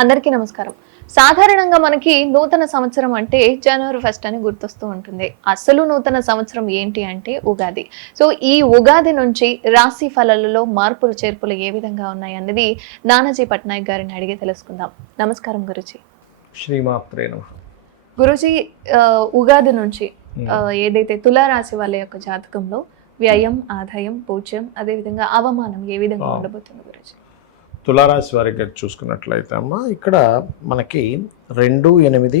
అందరికీ నమస్కారం. సాధారణంగా మనకి నూతన సంవత్సరం అంటే జనవరి 1 అని గుర్తొస్తూ ఉంటుంది. అసలు నూతన సంవత్సరం ఏంటి అంటే ఉగాది. సో ఈ ఉగాది నుంచి రాశి ఫలాలలో మార్పులు చేర్పులు ఏ విధంగా ఉన్నాయి అన్నది నానాజీ పట్నాయక్ గారిని అడిగి తెలుసుకుందాం. నమస్కారం గురుజీ. శ్రీమాత్రే నమః. గురుజీ, ఉగాది నుంచి ఏదైతే తులారాశి వాళ్ళ యొక్క జాతకంలో వ్యయం, ఆదాయం, పూజ్యం, అదేవిధంగా అవమానం ఏ విధంగా ఉండబోతుంది గురుజీ? తులారాశి వారికి చూసుకున్నట్లయితే అమ్మ ఇక్కడ మనకి 2, 8,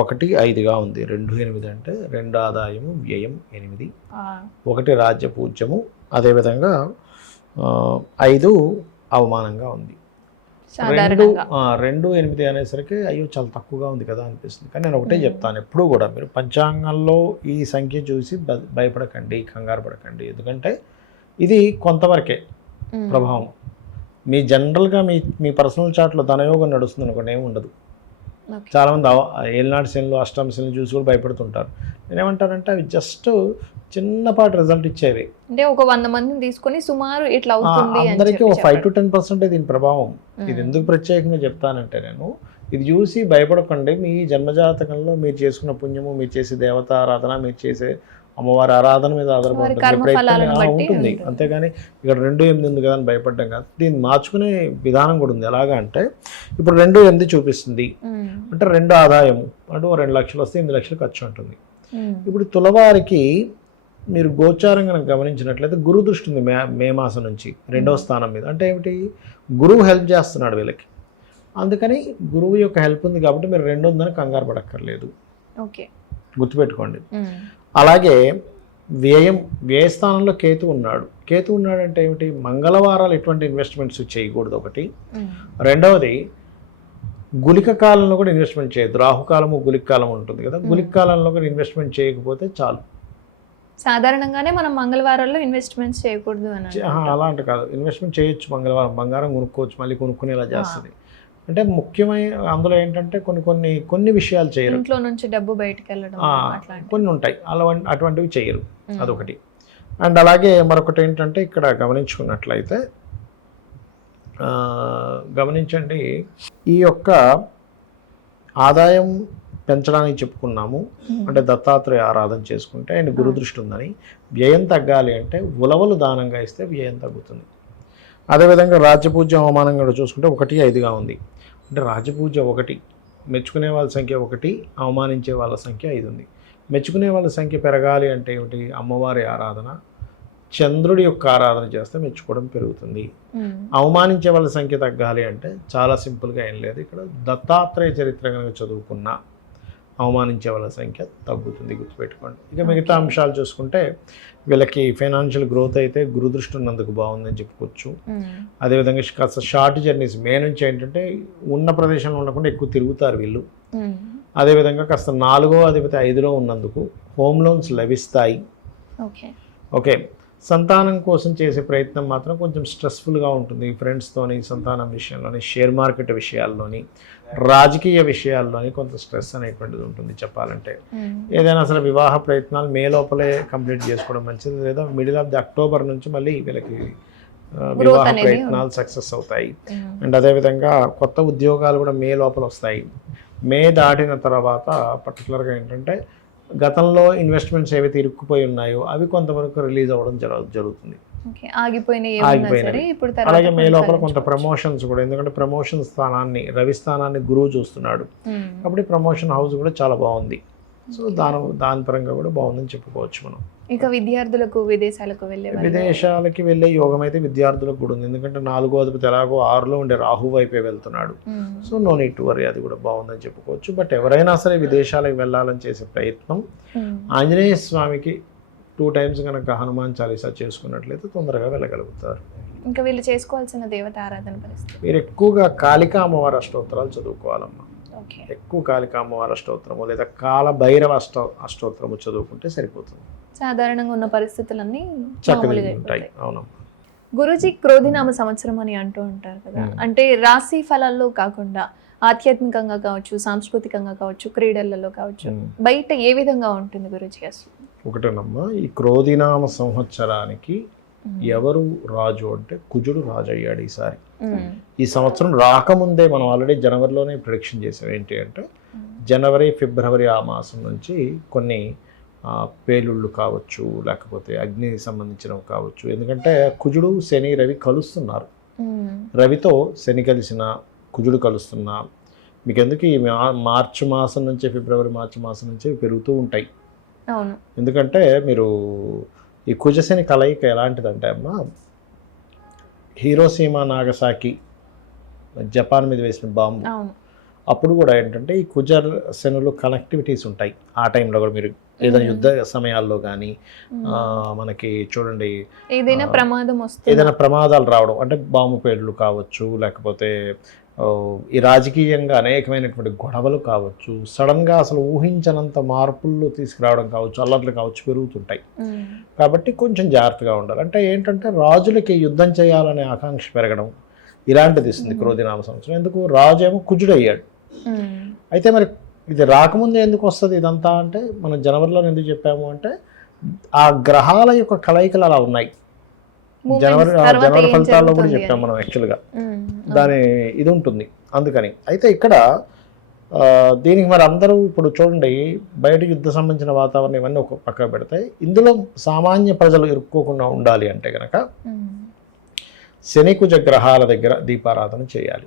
1, 5గా ఉంది. 2, 8 అంటే 2 ఆదాయము, వ్యయం 8, 1 రాజ్య పూజ్యము, అదేవిధంగా 5 అవమానంగా ఉంది. 2, 8 అనేసరికి అయ్యో చాలా తక్కువగా ఉంది కదా అనిపిస్తుంది. కానీ నేను ఒకటే చెప్తాను, ఎప్పుడు కూడా మీరు పంచాంగంలో ఈ సంఖ్య చూసి భయపడకండి, కంగారు పడకండి. ఎందుకంటే ఇది కొంతవరకే ప్రభావం. మీ జనరల్గా మీ పర్సనల్ చార్ట్లో ధనయోగం నడుస్తుంది అనుకోండి, ఏమి ఉండదు. చాలామంది ఏలినాటి శనులు, అష్టమ శనులు చూసి కూడా భయపడుతుంటారు. నేనేమంటానంటే అవి జస్ట్ చిన్నపాటి రిజల్ట్ ఇచ్చేవి. అంటే ఒక 100 మందిని తీసుకొని సుమారు ఇట్లా అవుతుంది అందరికీ ఒక 5 to 10% దీని ప్రభావం. ఇది ఎందుకు ప్రత్యేకంగా చెప్తానంటే నేను ఇది చూసి భయపడకండి. మీ జన్మజాతకంలో మీరు చేసుకున్న పుణ్యము, మీరు చేసే దేవతారాధన, మీరు చేసే అమ్మవారి ఆరాధన మీద ఆధారపడుతుంది ఉంటుంది. అంతేగాని ఇక్కడ 2, 8 ఉంది కదా అని భయపడ్డం కాదు. దీన్ని మార్చుకునే విధానం కూడా ఉంది. ఎలాగా అంటే ఇప్పుడు 2, 8 చూపిస్తుంది అంటే 2 ఆదాయము అంటే 2 లక్షలు వస్తే 8 లక్షలు ఖర్చు ఉంటుంది. ఇప్పుడు తులవారికి మీరు గోచారం కనుక గమనించినట్లయితే గురు దృష్టి ఉంది మే మాసం నుంచి 2వ స్థానం మీద. అంటే ఏమిటి, గురువు హెల్ప్ చేస్తున్నాడు వీళ్ళకి. అందుకని గురువు యొక్క హెల్ప్ ఉంది కాబట్టి మీరు 2 ఉందని కంగారు పడక్కర్లేదు. గుర్తుపెట్టుకోండి. అలాగే వ్యయస్థానంలో కేతు ఉన్నాడు అంటే ఏమిటి, మంగళవారాలు ఎటువంటి ఇన్వెస్ట్మెంట్స్ చేయకూడదు ఒకటి. రెండవది గులిక కాలంలో కూడా ఇన్వెస్ట్మెంట్ చేయొద్దు. రాహుకాలము గులిక కాలం ఉంటుంది కదా, గులిక కాలంలో కూడా ఇన్వెస్ట్మెంట్ చేయకపోతే చాలు. సాధారణంగానే మనం మంగళవారాల్లో ఇన్వెస్ట్మెంట్స్ చేయకూడదు అని అలాంటి కాదు, ఇన్వెస్ట్మెంట్ చేయొచ్చు. మంగళవారం బంగారం కొనుక్కోవచ్చు, మళ్ళీ కొనుక్కునేలా చేస్తుంది. అంటే ముఖ్యమైన అందులో ఏంటంటే కొన్ని విషయాలు చేయరు. ఇంట్లో నుంచి డబ్బు బయటకు వెళ్ళడం కొన్ని ఉంటాయి, అటువంటివి చేయరు. అదొకటి. అండ్ అలాగే మరొకటి ఏంటంటే ఇక్కడ గమనించుకున్నట్లయితే గమనించండి, ఈ యొక్క ఆదాయం పెంచడానికి చెప్పుకున్నాము అంటే దత్తాత్రేయ ఆరాధన చేసుకుంటే ఆయన గురుదృష్టి ఉందని. వ్యయం తగ్గాలి అంటే ఉలవలు దానంగా ఇస్తే వ్యయం తగ్గుతుంది. అదేవిధంగా రాజ్యపూజ్యం అవమానం కూడా చూసుకుంటే 1, 5గా ఉంది. అంటే రాజ్యపూజ 1, మెచ్చుకునే వాళ్ళ సంఖ్య 1, అవమానించే వాళ్ళ సంఖ్య 5 ఉంది. మెచ్చుకునే వాళ్ళ సంఖ్య పెరగాలి అంటే ఏమిటి, అమ్మవారి ఆరాధన, చంద్రుడి యొక్క ఆరాధన చేస్తే మెచ్చుకోవడం పెరుగుతుంది. అవమానించే వాళ్ళ సంఖ్య తగ్గాలి అంటే చాలా సింపుల్గా ఏం లేదు, ఇక్కడ దత్తాత్రేయ చరిత్ర కనుక చదువుకున్నా అవమానించే వాళ్ళ సంఖ్య తగ్గుతుంది. గుర్తుపెట్టుకోండి. ఇక మిగతా అంశాలు చూసుకుంటే వీళ్ళకి ఫైనాన్షియల్ గ్రోత్ అయితే గురుదృష్టి ఉన్నందుకు బాగుందని చెప్పుకోవచ్చు. అదేవిధంగా కాస్త షార్ట్ జర్నీస్ మే నుంచి ఏంటంటే ఉన్న ప్రదేశంలో ఉండకుండా ఎక్కువ తిరుగుతారు వీళ్ళు. అదేవిధంగా కాస్త 4వ అధిపతి 5లో ఉన్నందుకు హోమ్ లోన్స్ లభిస్తాయి. ఓకే. సంతానం కోసం చేసే ప్రయత్నం మాత్రం కొంచెం స్ట్రెస్ఫుల్గా ఉంటుంది. ఫ్రెండ్స్తోని, సంతానం విషయంలోని, షేర్ మార్కెట్ విషయాల్లోని, రాజకీయ విషయాల్లోని కొంత స్ట్రెస్ అనేటువంటిది ఉంటుంది చెప్పాలంటే. ఏదైనా అసలు వివాహ ప్రయత్నాలు మే లోపలే కంప్లీట్ చేసుకోవడం మంచిది, లేదా మిడిల్ ఆఫ్ ది అక్టోబర్ నుంచి మళ్ళీ వీళ్ళకి వివాహ ప్రయత్నాలు సక్సెస్ అవుతాయి. అండ్ అదేవిధంగా కొత్త ఉద్యోగాలు కూడా మే లోపల వస్తాయి. మే దాటిన తర్వాత పర్టికులర్గా ఏంటంటే గతంలో ఇన్వెస్ట్మెంట్స్ ఏవైతే ఇరుక్కుపోయి ఉన్నాయో అవి కొంతవరకు రిలీజ్ అవ్వడం జరుగుతుంది. అలాగే మే లోపల కొంత ప్రమోషన్స్ కూడా, ఎందుకంటే ప్రమోషన్ స్థానాన్ని, రవి స్థానాన్ని గురువు చూస్తున్నాడు కాబట్టి ప్రమోషన్ హౌస్ కూడా చాలా బాగుంది. సో దాని పరంగా కూడా బాగుందని చెప్పుకోవచ్చు మనం. ఇక విద్యార్థులకు విదేశాలకి వెళ్ళే యోగం అయితే విద్యార్థులకు కూడా ఉంది. ఎందుకంటే 4వ అధిపతి ఎలాగో 6లో ఉండే రాహు వైపే వెళ్తున్నాడు. So no need to worry, అది కూడా బాగుందని చెప్పుకోవచ్చు. బట్ ఎవరైనా సరే విదేశాలకు వెళ్ళాలని చేసే ప్రయత్నం ఆంజనేయ స్వామికి 2 times కనుక హనుమాన్ చాలీసా చేసుకున్నట్లయితే తొందరగా వెళ్ళగలుగుతారు. ఇంకా వీళ్ళు చేసుకోవాల్సిన దేవత ఆరాధన పరిస్థితి, మీరు ఎక్కువగా కాళికా అమ్మవారి అష్టోత్తరాలు చదువుకోవాలమ్మా. ఎక్కువ కాళికా అమ్మవారి అష్టోత్తరము లేదా కాల భైరవ అష్టోత్తరము చదువుకుంటే సరిపోతుంది. సాధారణంగా ఉన్న పరిస్థితులన్నీ చక్కగా ఉంటాయి. అవునమ్మా. గురుజీ, క్రోధినామ సంవత్సరం అని అంటూ ఉంటారు కదా, అంటే రాశి ఫలాల్లో కాకుండా ఆధ్యాత్మికంగా కావచ్చు, సాంస్కృతికంగా కావచ్చు, క్రీడలలో కావచ్చు, బయట ఏ విధంగా ఉంటుంది గురుజీ అసలు? ఒకటేనమ్మా, ఈ క్రోధినామ సంవత్సరానికి ఎవరు రాజు అంటే కుజుడు రాజు అయ్యాడు ఈసారి. ఈ సంవత్సరం రాకముందే మనం ఆల్రెడీ జనవరిలోనే ప్రిడిక్షన్ చేసాం. ఏంటి అంటే జనవరి ఫిబ్రవరి ఆ మాసం నుంచి కొన్ని పేలుళ్ళు కావచ్చు, లేకపోతే అగ్ని సంబంధించినవి కావచ్చు. ఎందుకంటే కుజుడు శని రవి కలుస్తున్నారు. రవితో శని కలిసిన, కుజుడు కలుస్తున్నా మీకు ఎందుకు ఈ మార్చి మాసం నుంచి మార్చి మాసం నుంచి పెరుగుతూ ఉంటాయి. ఎందుకంటే మీరు ఈ కుజశని కలయిక ఎలాంటిదంటే అమ్మా, హీరోసీమా నాగసాకి జపాన్ మీద వేసిన బాంబు అప్పుడు కూడా ఏంటంటే ఈ కుజ శనులు కనెక్టివిటీస్ ఉంటాయి. ఆ టైంలో కూడా మీరు ఏదైనా యుద్ధ సమయాల్లో కానీ మనకి చూడండి ఏదైనా ప్రమాదాలు రావడం అంటే బాంబు పేర్లు కావచ్చు, లేకపోతే ఈ రాజకీయంగా అనేకమైనటువంటి గొడవలు కావచ్చు, సడన్గా అసలు ఊహించనంత మార్పులు తీసుకురావడం కావచ్చు, అల్లర్లు కావచ్చు పెరుగుతుంటాయి. కాబట్టి కొంచెం జాగ్రత్తగా ఉండాలి. అంటే ఏంటంటే రాజులకి యుద్ధం చేయాలనే ఆకాంక్ష పెరగడం ఇలాంటిది ఇస్తుంది క్రోధినామ సంవత్సరం. ఎందుకు రాజు ఏమో కుజుడయ్యాడు. అయితే మరి ఇది రాకముందే ఎందుకు వస్తుంది ఇదంతా అంటే మనం జనవరిలో ఎందుకు చెప్పాము అంటే ఆ గ్రహాల యొక్క కలయికలు అలా ఉన్నాయి. జనవరి ఫలితాల్లో కూడా చెప్పాము మనం యాక్చువల్గా దాని ఇది ఉంటుంది అందుకని. అయితే ఇక్కడ దీనికి మరి అందరూ ఇప్పుడు చూడండి బయట యుద్ధ సంబంధించిన వాతావరణం ఇవన్నీ ఒక పక్క పెడతాయి. ఇందులో సామాన్య ప్రజలు ఇరుక్కోకుండా ఉండాలి అంటే కనుక శని కుజ గ్రహాల దగ్గర దీపారాధన చేయాలి.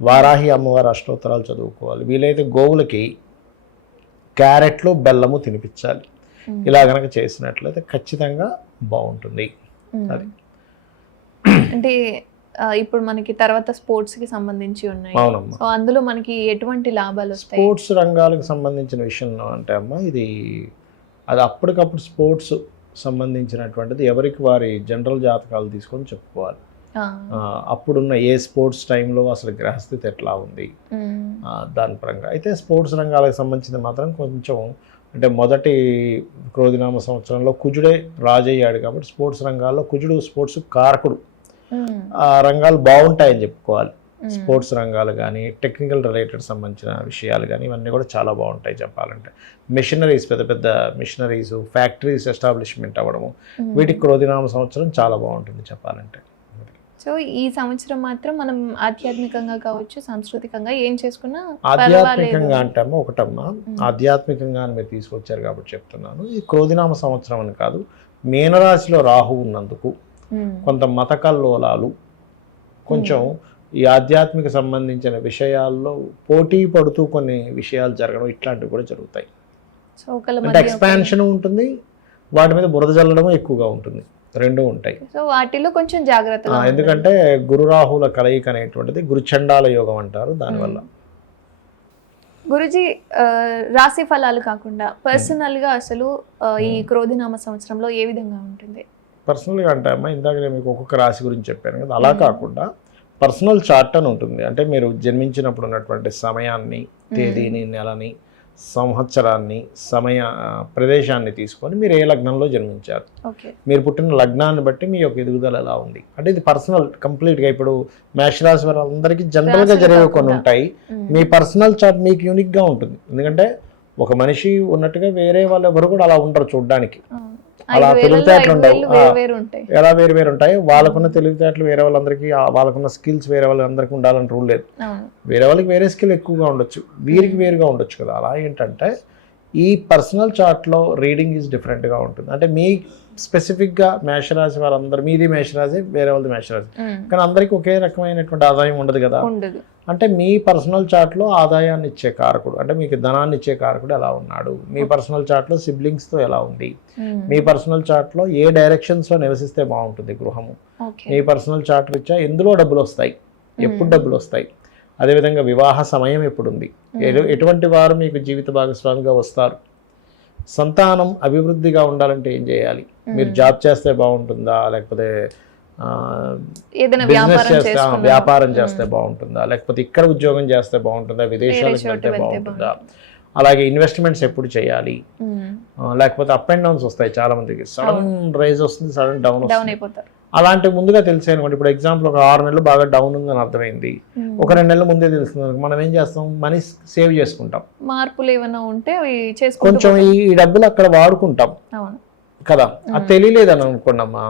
వారాహి అమ్మవారి అష్టోత్తరాలు చదువుకోవాలి. వీలైతే గోవులకి క్యారెట్లు బెల్లము తినిపించాలి. ఇలా గనక చేసినట్లయితే ఖచ్చితంగా బాగుంటుంది. అది అంటే ఇప్పుడు మనకి తర్వాత స్పోర్ట్స్ కి సంబంధించి ఉన్నాయి. సో అందులో మనకి ఎటువంటి లాభాలు వస్తాయి? స్పోర్ట్స్ రంగాలకు సంబంధించిన విషయంలో అంటే అమ్మ ఇది అది అప్పటికప్పుడు స్పోర్ట్స్ సంబంధించినటువంటిది ఎవరికి వారి జనరల్ జాతకాలు తీసుకొని చెప్పుకోవాలి. అప్పుడున్న ఏ స్పోర్ట్స్ టైంలో అసలు గ్రహస్థితి ఎట్లా ఉంది దాని పరంగా. అయితే స్పోర్ట్స్ రంగాలకు సంబంధించింది మాత్రం కొంచెం అంటే మొదటి క్రోధినామ సంవత్సరంలో కుజుడే రాజయ్యాడు కాబట్టి స్పోర్ట్స్ రంగాల్లో కుజుడు స్పోర్ట్స్ కారకుడు. ఆ రంగాలు బాగుంటాయని చెప్పుకోవాలి. స్పోర్ట్స్ రంగాలు కానీ టెక్నికల్ రిలేటెడ్ సంబంధించిన విషయాలు కానీ ఇవన్నీ కూడా చాలా బాగుంటాయి చెప్పాలంటే. మిషనరీస్ పెద్ద పెద్ద మిషనరీస్ ఫ్యాక్టరీస్ ఎస్టాబ్లిష్మెంట్ అవ్వడము వీటికి క్రోధినామ సంవత్సరం చాలా బాగుంటుంది చెప్పాలంటే. సో ఈ సంవత్సరం మాత్రం మనం ఆధ్యాత్మికంగా కావచ్చు సాంస్కృతికంగా ఏం చేసుకున్నా ఆధ్యాత్మికంగా అంటే అమ్మ ఒకటమ్మా ఆధ్యాత్మికంగా మీరు తీసుకొచ్చారు కాబట్టి చెప్తున్నాను. ఈ క్రోధినామ సంవత్సరం అని కాదు, మీనరాశిలో రాహు ఉన్నందుకు కొంత మత కల్లోలాలు కొంచెం ఈ ఆధ్యాత్మిక సంబంధించిన విషయాల్లో పోటీ పడుతూ కొన్ని విషయాలు జరగడం ఇట్లాంటివి కూడా జరుగుతాయి. అంటే ఎక్స్పాన్షన్ ఉంటుంది, వాటి మీద బురద జల్లడం ఎక్కువగా ఉంటుంది, రెండు ఉంటాయి. సో వాటిలో కొంచెం జాగ్రత్తగా ఎందుకంటే గురు రాహుల కలయిక అనేటువంటిది గురుచండాల యోగం అంటారు. దానివల్ల గురుజీ రాశి ఫలాలు కాకుండా పర్సనల్ గా అసలు ఈ క్రోధినామ సంవత్సరంలో ఏ విధంగా ఉంటుంది? పర్సనల్గా అంటే అమ్మ ఇందాక నేను మీకు ఒక్కొక్క రాశి గురించి చెప్పాను కదా, అలా కాకుండా పర్సనల్ చార్ట్ అని ఉంటుంది. అంటే మీరు జన్మించినప్పుడు ఉన్నటువంటి సమయాన్ని, తేదీని, నెలని, సంవత్సరాన్ని, సమయ ప్రదేశాన్ని తీసుకొని మీరు ఏ లగ్నంలో జన్మించారు, మీరు పుట్టిన లగ్నాన్ని బట్టి మీ యొక్క ఎదుగుదల ఎలా ఉంది అంటే ఇది పర్సనల్ కంప్లీట్గా. ఇప్పుడు మేషరాశి వారు అందరికీ జనరల్గా జరిగే కొన్ని ఉంటాయి. మీ పర్సనల్ చార్ట్ మీకు యూనిక్గా ఉంటుంది. ఎందుకంటే ఒక మనిషి ఉన్నట్టుగా వేరే వాళ్ళు ఎవరు కూడా అలా ఉండరు చూడడానికి. అలా తెలివితేటలు ఉండవు, ఎలా వేరు వేరు ఉంటాయి. వాళ్ళకున్న తెలివితేటలు వేరే వాళ్ళందరికీ, వాళ్ళకున్న స్కిల్స్ వేరే వాళ్ళందరికీ ఉండాలని రూల్ లేదు. వేరే వాళ్ళకి వేరే స్కిల్ ఎక్కువగా ఉండొచ్చు, వీరికి వేరుగా ఉండొచ్చు కదా. అలా ఏంటంటే ఈ పర్సనల్ చార్ట్లో రీడింగ్ ఈజ్ డిఫరెంట్గా ఉంటుంది. అంటే మీ స్పెసిఫిక్గా మేషరాశి వాళ్ళందరూ, మీది మేషరాశి వేరే వాళ్ళది మేషరాశి, కానీ అందరికీ ఒకే రకమైనటువంటి ఆదాయం ఉండదు కదా. అంటే మీ పర్సనల్ చార్ట్లో ఆదాయాన్ని ఇచ్చే కారకుడు అంటే మీకు ధనాన్ని ఇచ్చే కారకుడు ఎలా ఉన్నాడు, మీ పర్సనల్ చార్ట్లో సిబ్లింగ్స్తో ఎలా ఉంది, మీ పర్సనల్ చార్ట్లో ఏ డైరెక్షన్స్లో నివసిస్తే బాగుంటుంది గృహము, మీ పర్సనల్ చార్ట్ రీత్యా ఎందులో డబ్బులు వస్తాయి, ఎప్పుడు డబ్బులు వస్తాయి, అదేవిధంగా వివాహ సమయం ఎప్పుడు ఉంది, ఎటువంటి వారు మీకు జీవిత భాగస్వామిగా వస్తారు, సంతానం అభివృద్ధిగా ఉండాలంటే ఏం చేయాలి, మీరు జాబ్ చేస్తే బాగుంటుందా, లేకపోతే బిజినెస్ చేస్తే వ్యాపారం చేస్తే బాగుంటుందా, లేకపోతే ఇక్కడ ఉద్యోగం చేస్తే బాగుంటుందా, విదేశాలకు వెళ్తే బాగుంటుందా, అలాగే ఇన్వెస్ట్మెంట్స్ ఎప్పుడు చేయాలి, లేకపోతే అప్ అండ్ డౌన్స్ వస్తాయి చాలా మందికి, సడన్ రైజ్ వస్తుంది, సడన్ డౌన్ వస్తుంది. అలాంటి ముందుగా తెలిసే అనుకోండి. ఇప్పుడు ఎగ్జాంపుల్ ఒక 6 నెలలు బాగా డౌన్ ఉందని అర్థమైంది, ఒక 2 నెలల ముందే తెలుస్తుంది, మనం ఏం చేస్తాం, మనీ సేవ్ చేసుకుంటాం, మార్పులు ఏమైనా ఉంటే కొంచెం ఈ డబ్బులు అక్కడ వాడుకుంటాం కదా. అది తెలియలేదని అనుకోండి అమ్మా,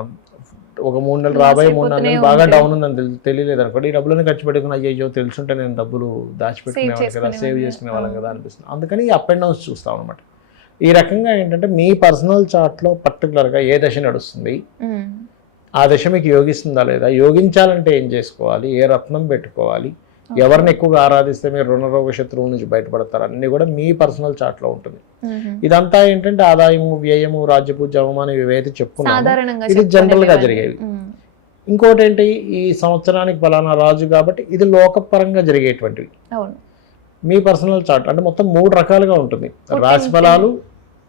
ఒక 3 నెలలు రాబోయే 3 నెలలు బాగా డౌన్ ఉందని తెలియలేదు అనుకోండి, ఈ డబ్బులను ఖర్చు పెట్టుకుని అయ్యో తెలుసుంటే నేను డబ్బులు దాచిపెట్టుకునేవాళ్ళం కదా, సేవ్ చేసుకునే వాళ్ళం కదా అనిపిస్తుంది. అందుకని ఈ అప్ అండ్ డౌన్స్ చూస్తాం అనమాట. ఈ రకంగా ఏంటంటే మీ పర్సనల్ చార్ట్లో పర్టికులర్గా ఏ దశ నడుస్తుంది, ఆ దశ మీకు యోగిస్తుందా లేదా, యోగించాలంటే ఏం చేసుకోవాలి, ఏ రత్నం పెట్టుకోవాలి, ఎవరిని ఎక్కువగా ఆరాధిస్తే మీరు రుణరోగ శత్రువు నుంచి బయటపడతారు, అన్నీ కూడా మీ పర్సనల్ చార్ట్లో ఉంటుంది. ఇదంతా ఏంటంటే ఆదాయము, వ్యయము, రాజ్యపూజ, అవమానం ఇవైతే చెప్పుకున్నాము, ఇది జనరల్ గా జరిగేవి. ఇంకోటి ఏంటి, ఈ సంవత్సరానికి ఫలానా రాజు కాబట్టి ఇది లోకపరంగా జరిగేటువంటివి. మీ పర్సనల్ చార్ట్ అంటే మొత్తం 3 రకాలుగా ఉంటుంది. రాశి ఫలాలు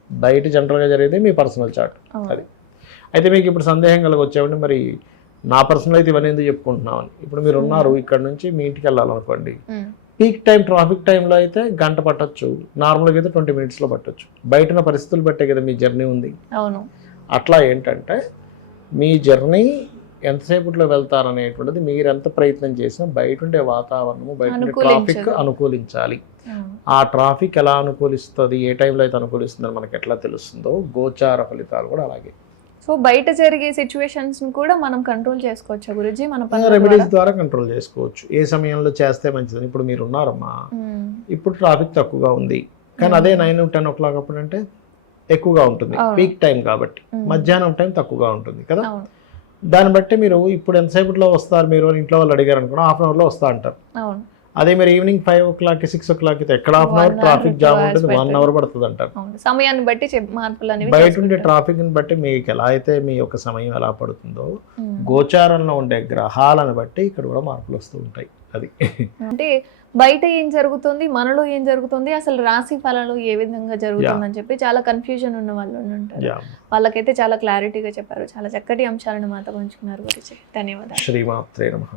బయట జనరల్ గా జరిగేది మీ పర్సనల్ చార్ట్. అది అయితే మీకు ఇప్పుడు సందేహం వచ్చేవండి, మరి నా పర్సనల్ అయితే ఇవన్నీ ఎందుకు చెప్పుకుంటున్నామని. ఇప్పుడు మీరు ఉన్నారు, ఇక్కడ నుంచి మీ ఇంటికి వెళ్ళాలనుకోండి, పీక్ టైం ట్రాఫిక్ టైంలో అయితే గంట పట్టొచ్చు, నార్మల్గా అయితే 20 minutes పట్టొచ్చు. బయట పరిస్థితులు బట్టే కదా మీ జర్నీ ఉంది. అట్లా ఏంటంటే మీ జర్నీ ఎంతసేపట్లో వెళ్తారనేటువంటిది మీరు ఎంత ప్రయత్నం చేసినా బయట ఉండే వాతావరణము, బయట ఉండే ట్రాఫిక్ అనుకూలించాలి. ఆ ట్రాఫిక్ ఎలా అనుకూలిస్తుంది, ఏ టైంలో అయితే అనుకూలిస్తుందని మనకి ఎట్లా తెలుస్తుందో గోచార ఫలితాలు కూడా అలాగే. సో బయట జరిగే సిచ్యువేషన్స్ కూడా మనం కంట్రోల్ చేసుకోవచ్చు గురుజీ, మన రెమెడీస్ ద్వారా కంట్రోల్ చేసుకోవచ్చు. ఏ సమయంలో చేస్తే మంచిదని. ఇప్పుడు మీరు ఉన్నారమ్మా, ఇప్పుడు ట్రాఫిక్ తక్కువగా ఉంది, కానీ అదే 9-10 o'clock అప్పుడు అంటే ఎక్కువగా ఉంటుంది, పీక్ టైం కాబట్టి. మధ్యాహ్నం టైం తక్కువగా ఉంటుంది కదా. దాన్ని బట్టి మీరు ఇప్పుడు ఎంతసేపట్లో వస్తారు మీరు ఇంట్లో వాళ్ళు అడిగారు అనుకున్నా, హాఫ్ అన్ అవర్లో వస్తా అంటారు. అదే మీరు ఈవినింగ్ 5 o'clock 6 o'clock అయితే ఎక్కడ half an hour traffic jam ఉంటుంది, 1 hour పడుతుంది అంటారు. సమయాన్ని బట్టి మార్పులు బయట ఉండే ట్రాఫిక్ ని బట్టి మీకు ఎలా అయితే మీ యొక్క సమయం ఎలా పడుతుందో, గోచారంలో ఉండే గ్రహాలను బట్టి ఇక్కడ కూడా మార్పులు వస్తూ ఉంటాయి. అది అంటే బయట ఏం జరుగుతుంది, మనలో ఏం జరుగుతుంది, అసలు రాశి ఫలాలు ఏ విధంగా జరుగుతుందని చెప్పి చాలా కన్ఫ్యూజన్ ఉన్న వాళ్ళు ఉంటారు. వాళ్ళకైతే చాలా క్లారిటీగా చెప్పారు. చాలా చక్కటి అంశాలను మాతో పంచుకున్నారు గురించి. ధన్యవాదాలు. శ్రీమాత్రే నమః.